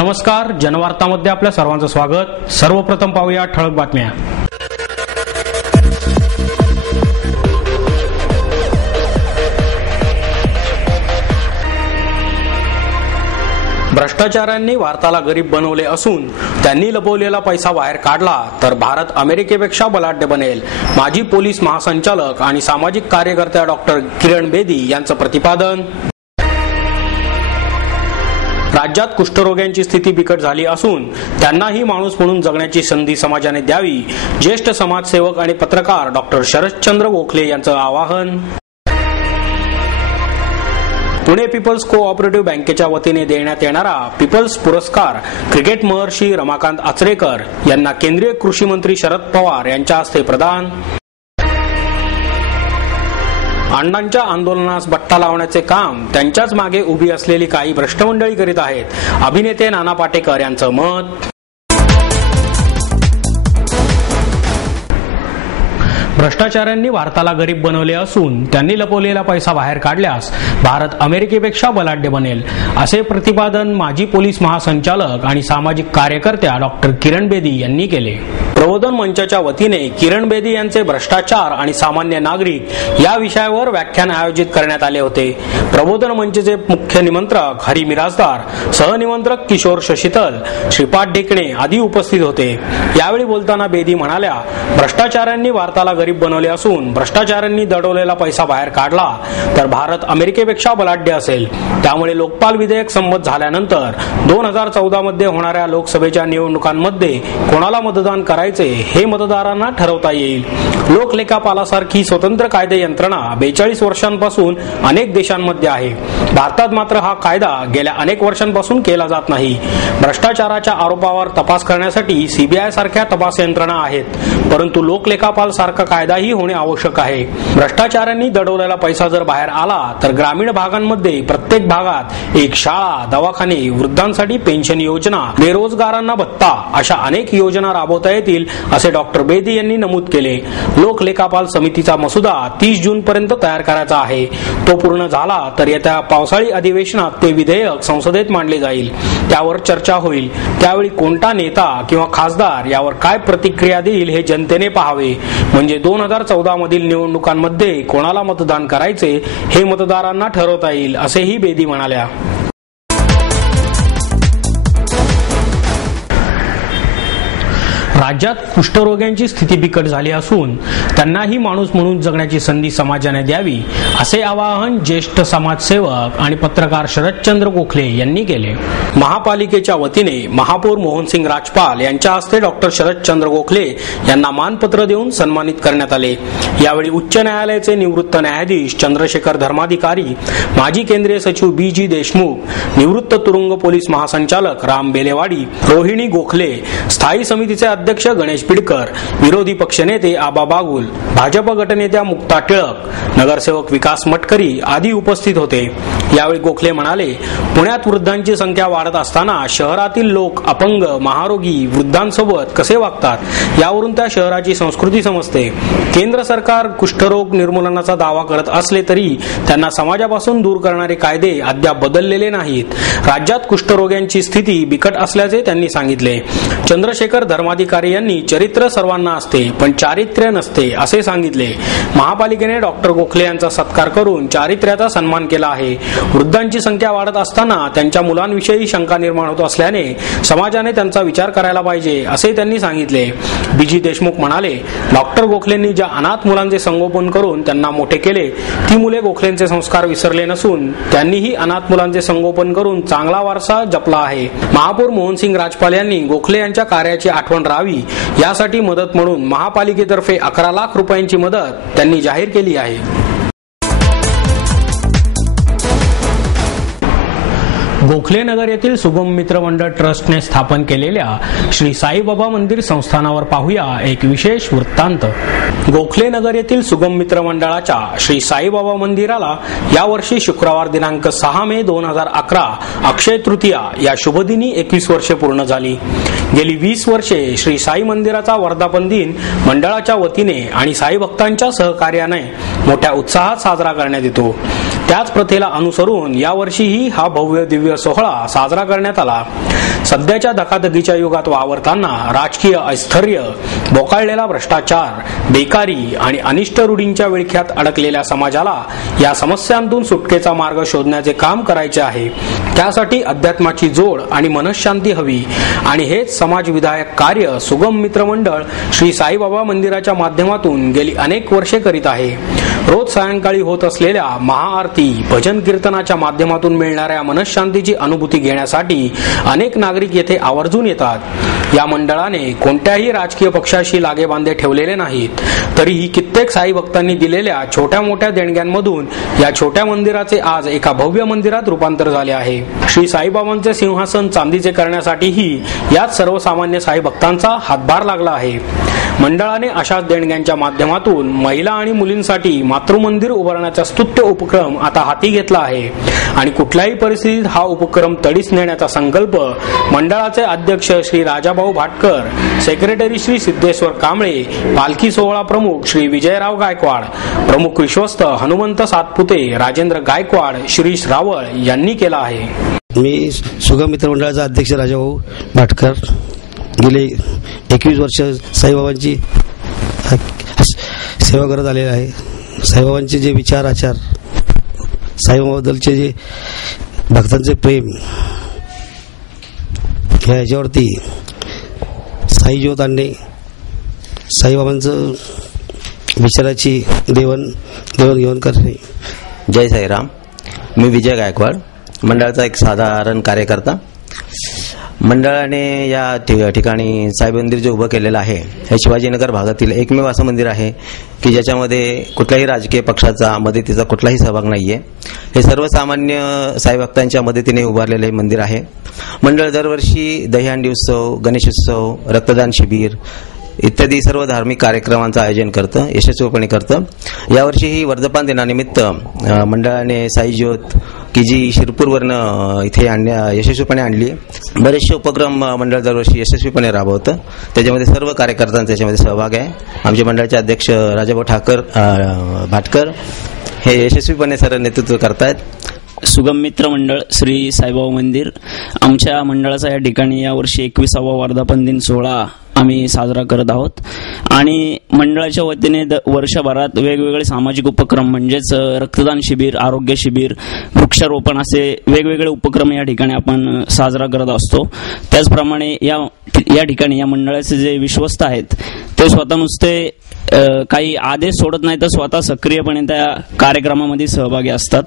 नमस्कार, जनवार्तामध्ये आपल्या सर्वांचं स्वागत। सर्वप्रथम पाहूया ठळक बातम्या। भ्रष्टाचाऱ्यांनी भारताला गरीब बनवले असून त्यांनी लपवलेला पैसा बाहेर काढला तर भारत अमेरिकेपेक्षा बलाढ्य बनेल, माजी पोलीस महासंचालक आणि सामाजिक कार्यकर्त्या डॉक्टर किरण बेदी यांचं प्रतिपादन। राज्यात कुष्ठरोग्यांची स्थिती बिकट झाली असून त्यांनाही माणूस म्हणून जगण्याची संधी समाजाने द्यावी, ज्येष्ठ समाजसेवक आणि पत्रकार डॉक्टर शरदचंद्र गोखले यांचं आवाहन। पुणे पीपल्स कोऑपरेटिव्ह बँकेच्या वतीने देण्यात येणारा पीपल्स पुरस्कार क्रिकेट महर्षी रमाकांत आचरेकर यांना केंद्रीय कृषी मंत्री शरद पवार यांच्या हस्ते प्रदान। अण्णांच्या आंदोलनास बट्टा लावण्याचे काम त्यांच्याच मागे उभी असलेली काही भ्रष्ट मंडळी करीत आहेत, अभिनेते नाना पाटेकर यांचं मत। भ्रष्टाचाऱ्यांनी भारताला गरीब बनवले असून त्यांनी लपवलेला पैसा बाहेर काढल्यास भारत अमेरिकेपेक्षा बलाढ्य बनेल, असे प्रतिपादन माजी पोलीस महासंचालक आणि सामाजिक कार्यकर्त्या डॉक्टर किरण बेदी यांनी केले। प्रबोधन मंचाच्या वतीने किरण बेदी यांचे भ्रष्टाचार आणि सामान्य नागरिक या विषयावर व्याख्यान आयोजित करण्यात आले होते। प्रबोधन मंचचे मुख्य निमंत्रक हरी मिराजदार, सहनिमंत्रक किशोर शशितल, श्रीपाद ढेकणे आदी उपस्थित होते। यावेळी बोलताना बेदी म्हणाल्या, भ्रष्टाचाऱ्यांनी भारताला गरीब बनवले असून भ्रष्टाचाऱ्यांनी दडवलेला पैसा बाहेर काढला तर भारत अमेरिकेपेक्षा बलाढ्य असेल। त्यामुळे लोकपाल विधेयक संमत झाल्यानंतर 2014 मध्ये होणाऱ्या लोकसभेच्या निवडणुकांमध्ये कोणाला मतदान करायचे हे मतदारांना ठरवता येईल। लोकलेखापालासारखी स्वतंत्र कायदे यंत्रणा 42 वर्षांपासून अनेक देशांमध्ये आहे। भारतात मात्र हा कायदा गेल्या अनेक वर्षांपासून केला जात नाही। भ्रष्टाचाराच्या आरोपावर तपास करण्यासाठी सीबीआय सारख्या तपास यंत्रणा आहेत, परंतु लोकलेखापाल सारखा कायदाही होणे आवश्यक आहे। भ्रष्टाचाऱ्यांनी दडवलेला पैसा जर बाहेर आला तर ग्रामीण भागांमध्ये प्रत्येक भागात एक शाळा, दवाखाने, वृद्धांसाठी पेन्शन योजना, बेरोजगारांना भत्ता अशा अनेक योजना राबवता येतील, असे डॉक्टर बेदी यांनी नमूद केले। लोकलेखापाल समितीचा मसुदा 30 जून पर्यंत तयार करायचा आहे। तो पूर्ण झाला तर येत्या पावसाळी अधिवेशनात ते विधेयक संसदेत मांडले जाईल, त्यावर चर्चा होईल। त्यावेळी कोणता नेता किंवा खासदार यावर काय प्रतिक्रिया देईल हे जनतेने पाहावे, म्हणजे 2014 मधील निवडणुकांमध्ये कोणाला मतदान करायचे हे मतदारांना ठरवता येईल, असेही बेदी म्हणाल्या। राज्यात कुष्ठरोग्यांची स्थिती बिकट झाली असून त्यांनाही माणूस म्हणून जगण्याची संधी समाजाने द्यावी, असे आवाहन ज्येष्ठ समाजसेवक आणि पत्रकार शरदचंद्र गोखले यांनी केले। महापालिकेच्या वतीने महापौर मोहनसिंग राजपाल यांच्या हस्ते डॉक्टर शरदचंद्र गोखले यांना मानपत्र देऊन सन्मानित करण्यात आले। यावेळी उच्च न्यायालयाचे निवृत्त न्यायाधीश चंद्रशेखर धर्माधिकारी, माजी केंद्रीय सचिव बी.जी. देशमुख, निवृत्त तुरुंग पोलीस महासंचालक राम बेलेवाडी, रोहिणी गोखले, स्थायी समितीचे अध्यक्ष गणेश पिडकर, विरोधी पक्षनेते आबा बागुल, भाजप गटनेत्या मुक्ता टिळक, नगरसेवक विकास मटकरी आदी उपस्थित होते। यावेळी गोखले म्हणाले, पुण्यात वृद्धांची संख्या वाढत असताना शहरातील लोक अपंग, महारोगी, वृद्धांसोबत कसे वागतात यावरून त्या शहराची संस्कृती समजते। केंद्र सरकार कुष्ठरोग निर्मूलनाचा दावा करत असले तरी त्यांना समाजापासून दूर करणारे कायदे अद्याप बदललेले नाहीत। राज्यात कुष्ठरोग्यांची स्थिती बिकट असल्याचे त्यांनी सांगितले। चंद्रशेखर धर्माधिकारी यांनी चरित्र सर्वांना असते पण चारित्र्य नसते, असे सांगितले। महापालिकेने डॉक्टर गोखले यांचा सत्कार करून चारित्र्याचा सन्मान केला आहे। वृद्धांची संख्या वाढत असताना त्यांच्या मुलांविषयी शंका निर्माण होत असल्याने समाजाने त्यांचा विचार करायला पाहिजे, असे त्यांनी सांगितले। बी.जी. देशमुख म्हणाले, डॉक्टर गोखलेंनी ज्या अनाथ मुलांचे संगोपन करून त्यांना मोठे केले ती मुले गोखलेंचे संस्कार विसरले नसून त्यांनीही अनाथ मुलांचे संगोपन करून चांगला वारसा जपला आहे। महापौर मोहनसिंग राजपाल यांनी गोखले यांच्या कार्याची आठवण राहावी यासाठी मदत म्हणून महापालिकेतर्फे 11 लाख रुपयांची मदत त्यांनी जाहीर केली आहे। गोखले नगर येथील सुगम मित्र मंडळ ट्रस्टने स्थापन केलेल्या श्री साईबाबा मंदिर संस्थानावर पाहूया एक विशेष वृत्तांत। गोखले नगर येथील सुगम मित्र मंडळाच्या श्री साईबाबा मंदिराला यावर्षी शुक्रवार दिनांक 6 मे 2011 अक्षय तृतीया या शुभदिनी 21 वर्षे पूर्ण झाली। गेली 20 वर्षे श्री साई मंदिराचा वर्धापन दिन मंडळाच्या वतीने आणि साई भक्तांच्या सहकार्याने मोठ्या उत्साहात साजरा करण्यात येतो। त्याच प्रथेला अनुसरून यावर्षीही हा भव्य दिव्य सोहळा साजरा करण्यात आला. सध्याच्या धकाधकीच्या युगात वावरताना राजकीय अस्थैर्य, बोकाळलेला भ्रष्टाचार, बेकारी आणि अनिष्ट रूढींच्या विळख्यात अडकलेल्या समाजाला या समस्यांतून सुटकेचा मार्ग शोधण्याचे काम करायचे आहे. त्यासाठी अध्यात्माची जोड आणि मनःशांती हवी आणि हेच समाज विधायक कार्य सुगम मित्र मंडळ श्री साईबाबा मंदिराच्या माध्यमातून गेली अनेक वर्षे करीत आहे. रोज सायंकाळी होत असलेल्या महाआरती, भजन कीर्तनाच्या माध्यमातून मिळणाऱ्या मनःशांतीची अनुभूती घेण्यासाठी अनेक नागरिक येथे आवर्जून येतात. या मंडळाने कोणत्याही राजकीय पक्षाशी लागेबांधे ठेवलेले नाहीत. तरीही कित्येक साई भक्तांनी दिलेल्या छोट्या मोठ्या देणग्यांमधून या छोट्या मंदिराचे आज एका भव्य मंदिरात रूपांतर झाले आहे. श्री साईबाबांचे सिंहासन चांदीचे करण्यासाठीही यात सर्वसामान्य साई भक्तांचा हातभार लागला आहे. मंडळाने अशाच देणग्यांच्या माध्यमातून महिला आणि मुलींसाठी मातृमंदिर उभारण्याचा स्तुत्य उपक्रम आता हाती घेतला आहे आणि कुठल्याही परिस्थितीत हा उपक्रम तडीस नेण्याचा संकल्प मंडळाचे अध्यक्ष श्री राजाभाऊ भाटकर, सेक्रेटरी श्री सिद्धेश्वर कांबळे, पालखी सोहळा प्रमुख श्री विजयराव गायकवाड, प्रमुख विश्वस्त हनुमंत सातपुते, राजेंद्र गायकवाड, श्रीश रावळ यांनी केला आहे. मी सुगम मित्र मंडळाचा अध्यक्ष राजाभाऊ भाटकर गेले 21 वर्ष साईबाबांची सेवा करत आलेले आहे. साईबाबांचे जे विचार आचार, साईबाबाबद्दलचे जे भक्तांचे प्रेम, ह्याच्यावरती साई ज्योत आणणे, साईबाबांचं विचाराची देवणघेवाण करणे. जय साईराम. मी विजय गायकवाड, मंडळाचा एक साधारण कार्यकर्ता. मंडळाने या ठिकाणी साई मंदिर जे उभं केलेलं आहे हे शिवाजीनगर भागातील एकमेव असं मंदिर आहे की ज्याच्यामध्ये कुठल्याही राजकीय पक्षाचा मदतीचा कुठलाही सहभाग नाहीये. हे सर्वसामान्य साई भक्तांच्या मदतीने उभारलेले हे मंदिर आहे. मंडळ दरवर्षी दहीहंडी उत्सव, गणेशोत्सव, रक्तदान शिबिर इत्यादी सर्व धार्मिक कार्यक्रमांचं आयोजन करतं, यशस्वीपणे करतं. यावर्षीही वर्धमान दिनानिमित्त मंडळाने साई ज्योत की जी शिरपूरवरनं इथे यशस्वीपणे आणली. बरेचसे उपक्रम मंडळ दरवर्षी यशस्वीपणे राबवतं. त्याच्यामध्ये सर्व कार्यकर्त्यांचा त्याच्यामध्ये सहभाग आहे. आमचे मंडळाचे अध्यक्ष राजाभाऊ भाटकर हे यशस्वीपणे सर्व नेतृत्व करतायत. सुगम मित्र मंडळ श्री साईबाबा मंदिर, आमच्या मंडळाचा या ठिकाणी यावर्षी 21वा वर्धापन दिन सोहळा आम्ही साजरा करत आहोत आणि मंडळाच्या वतीने वर्षभरात वेगवेगळे सामाजिक उपक्रम म्हणजेच रक्तदान शिबिर, आरोग्य शिबिर, वृक्षारोपण असे वेगवेगळे उपक्रम या ठिकाणी आपण साजरा करत असतो. त्याचप्रमाणे या ठिकाणी या मंडळाचे जे विश्वस्त आहेत ते स्वतः नुसते काही आदेश सोडत नाही तर स्वतः सक्रियपणे त्या कार्यक्रमामध्ये सहभागी असतात.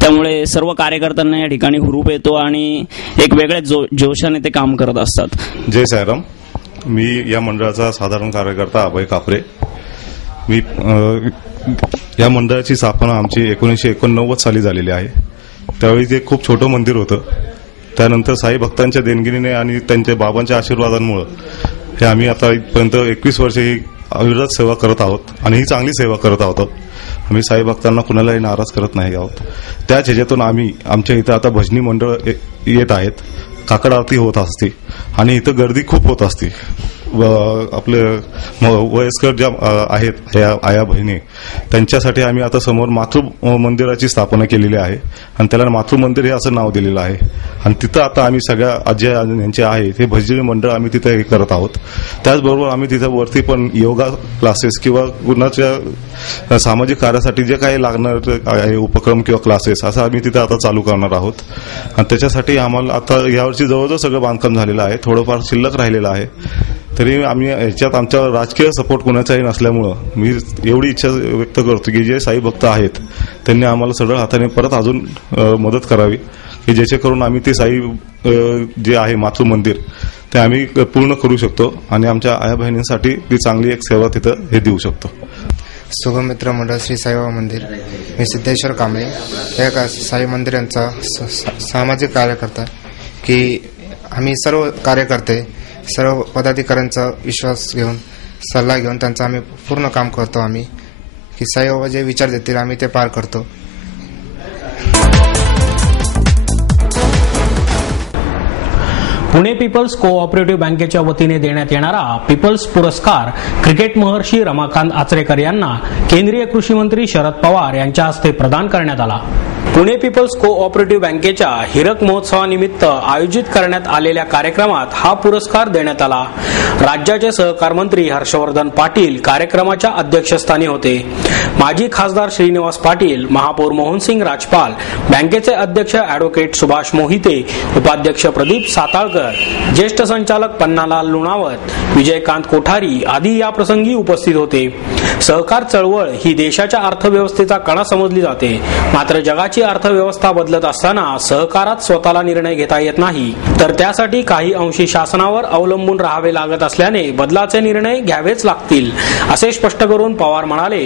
त्यामुळे सर्व कार्यकर्त्यांना या ठिकाणी हुरूप येतो आणि एक वेगळ्याच जोशाने ते काम करत असतात. जय साईराम. मी या मंडळाचा साधारण कार्यकर्ता अभय कापरे. मी या मंडळाची स्थापना आमची 1989 साली झालेली आहे. त्यावेळी ते खूप छोटं मंदिर होतं. त्यानंतर साई भक्तांच्या देणगीने आणि त्यांच्या बाबांच्या आशीर्वादांमुळे हे आम्ही आता इथपर्यंत 21 वर्षे ही अविरत सेवा करत आहोत आणि ही चांगली सेवा करत आहोत. आम्ही साई भक्तांना कुणालाही नाराज करत नाही आहोत. त्याच ह्याच्यातून आम्ही आमच्या इथं आता भजनी मंडळ येत आहेत, काकड आरती होत असते आणि इथं गर्दी खूप होत असते. आपले वयस्कर ज्या आहेत ह्या आया बहिणी त्यांच्यासाठी आम्ही आता समोर मातृ मंदिराची स्थापना केलेली आहे आणि त्याला मातृ मंदिर हे असं नाव दिलेलं आहे आणि तिथं आता आम्ही सगळ्या आजी यांचे आहेत हे भजनी मंडळ आम्ही तिथे हे करत आहोत. त्याचबरोबर आम्ही तिथं वरती पण योगा क्लासेस किंवा कुणाच्या सामाजिक कार्यासाठी जे काही लागणार आहे उपक्रम किंवा क्लासेस असं आम्ही तिथे आता चालू करणार आहोत आणि त्याच्यासाठी आम्हाला आता यावर्षी जवळजवळ सगळं बांधकाम झालेलं आहे. थोडंफार शिल्लक राहिलेलं आहे. तरी आम्ही याच्यात आमच्या राजकीय सपोर्ट कोणाचाही नसल्यामुळं मी एवढी इच्छा व्यक्त करतो की जे साई भक्त आहेत त्यांनी आम्हाला सगळं हाताने परत अजून मदत करावी की जेणेकरून आम्ही ते साई जे आहे मातृ मंदिर ते आम्ही पूर्ण करू शकतो आणि आमच्या आया बहिणींसाठी ती चांगली एक सेवा तिथं हे देऊ शकतो. सुगम मित्र मंडळ श्री साईबाबा मंदिर. मी सिद्धेश्वर कांबळे, या साई मंदिर यांचा सामाजिक कार्यकर्ता की आम्ही सर्व कार्यकर्ते सर्व पदाधिकाऱ्यांचा विश्वास घेऊन सल्ला घेऊन त्यांचं आम्ही पूर्ण काम करतो. आम्ही की साईबाबा जे विचार देतील आम्ही ते पार करतो. पुणे पीपल्स कोऑपरेटिव्ह बँकेच्या वतीने देण्यात येणारा पीपल्स पुरस्कार क्रिकेट महर्षी रमाकांत आचरेकर यांना केंद्रीय कृषी मंत्री शरद पवार यांच्या हस्ते प्रदान करण्यात आला. पुणे पीपल्स कोऑपरेटिव्ह बँकेच्या हिरक महोत्सवानिमित्त आयोजित करण्यात आलेल्या कार्यक्रमात हा पुरस्कार देण्यात आला. राज्याचे सहकार मंत्री हर्षवर्धन पाटील कार्यक्रमाच्या अध्यक्षस्थानी होते. माजी खासदार श्रीनिवास पाटील, महापौर मोहनसिंग राजपाल, बँकेचे अध्यक्ष ॲडव्होकेट सुभाष मोहिते, उपाध्यक्ष प्रदीप साताळकर, ज्येष्ठ संचालक पन्नालाल लुणावत, विजयकांत कोठारी आदी या प्रसंगी उपस्थित होते. सहकार चळवळ ही देशाच्या अर्थव्यवस्थेचा कणा समजली जाते. मात्र जगाची अर्थव्यवस्था बदलत असताना सहकारात स्वतःला निर्णय घेता येत नाही, तर त्यासाठी काही अंशी शासनावर अवलंबून राहावे लागत असल्याने बदलाचे निर्णय घ्यावेच लागतील, असे स्पष्ट करून पवार म्हणाले,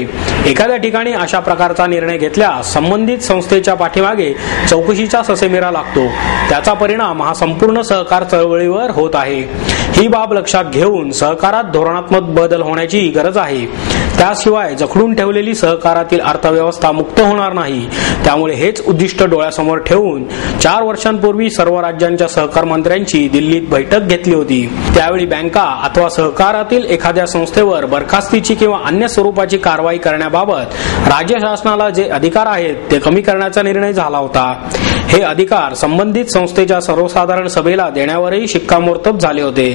एखाद्या ठिकाणी अशा प्रकारचा निर्णय घेतल्यास संबंधित संस्थेच्या पाठीमागे चौकशीचा ससेमिरा लागतो. त्याचा परिणाम हा संपूर्ण सहकार चळवळीवर होत आहे. ही बाब लक्षात घेऊन सहकारात धोरणात्मक बदल होण्याची गरज आहे. त्याशिवाय जखडून ठेवलेली सहकारातील अर्थव्यवस्था मुक्त होणार नाही. त्यामुळे हेच उद्दिष्ट डोळ्यासमोर ठेवून 4 वर्षांपूर्वी सर्व राज्यांच्या सहकार मंत्र्यांची दिल्लीत बैठक घेतली होती. त्यावेळी बँका अथवा सहकारातील एखाद्या संस्थेवर बरखास्तीची किंवा अन्य स्वरूपाची कारवाई करण्याबाबत राज्य शासनाला जे अधिकार आहेत ते कमी करण्याचा निर्णय झाला होता. हे अधिकार संबंधित संस्थेच्या सर्वसाधारण सभेला देण्यावरही शिक्कामोर्तब झाले होते.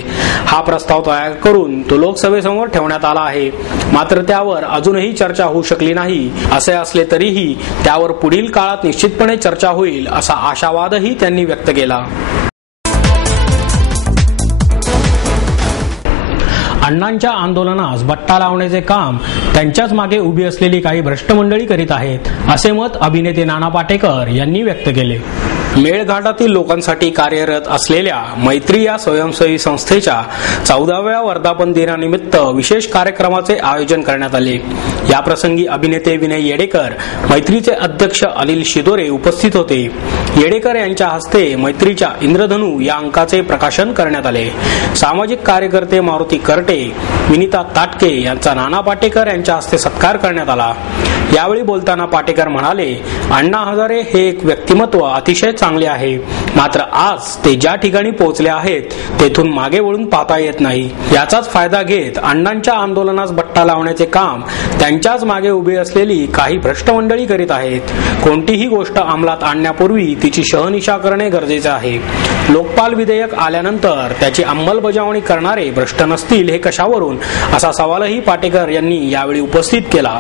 हा प्रस्ताव तयार करून तो लोकसभेसमोर ठेवण्यात आला आहे. मात्र त्यावर अजूनही चर्चा होऊ शकली नाही. असे असले तरीही त्यावर पुढील काळात निश्चितपणे चर्चा होईल असा आशावादही त्यांनी व्यक्त केला. अण्णांच्या आंदोलनास बट्टा लावण्याचे काम त्यांच्याच मागे उभी असलेली काही भ्रष्ट मंडळी करीत आहेत, असे मत अभिनेते नाना पाटेकर यांनी व्यक्त केले. मेळघाटातील लोकांसाठी कार्यरत असलेल्या मैत्री या स्वयंसेवी संस्थेच्या 14व्या वर्धापन दिनानिमित्त विशेष कार्यक्रमाचे आयोजन करण्यात आले. या प्रसंगी अभिनेते विनय येडेकर, मैत्रीचे अध्यक्ष अनिल शिदोरे उपस्थित होते. येडेकर यांच्या हस्ते मैत्रीच्या इंद्रधनू या अंकाचे प्रकाशन करण्यात आले. सामाजिक कार्यकर्ते मारुती करटे, विनिता ताटके यांचा नाना पाटेकर यांच्या हस्ते सत्कार करण्यात आला. यावेळी बोलताना पाटेकर म्हणाले, अण्णा हजारे हे एक व्यक्तिमत्व अतिशय चांगले आहे. मात्र आज ते ज्या ठिकाणी पोहोचले आहेत तेथून मागे वळून पाहता येत नाही. याचाच फायदा घेत अण्णांच्या आंदोलनास बट्टा लावण्याचे काम त्यांच्याच मागे उभी असलेली काही भ्रष्ट मंडळी करीत आहेत. कोणतीही गोष्ट अंमलात आणण्यापूर्वी तिची शहनिशा करणे गरजेचे आहे. लोकपाल विधेयक आल्यानंतर त्याची अंमलबजावणी करणारे भ्रष्ट नसतील हे कशावरून, असा सवालही पाटेकर यांनी यावेळी उपस्थित केला.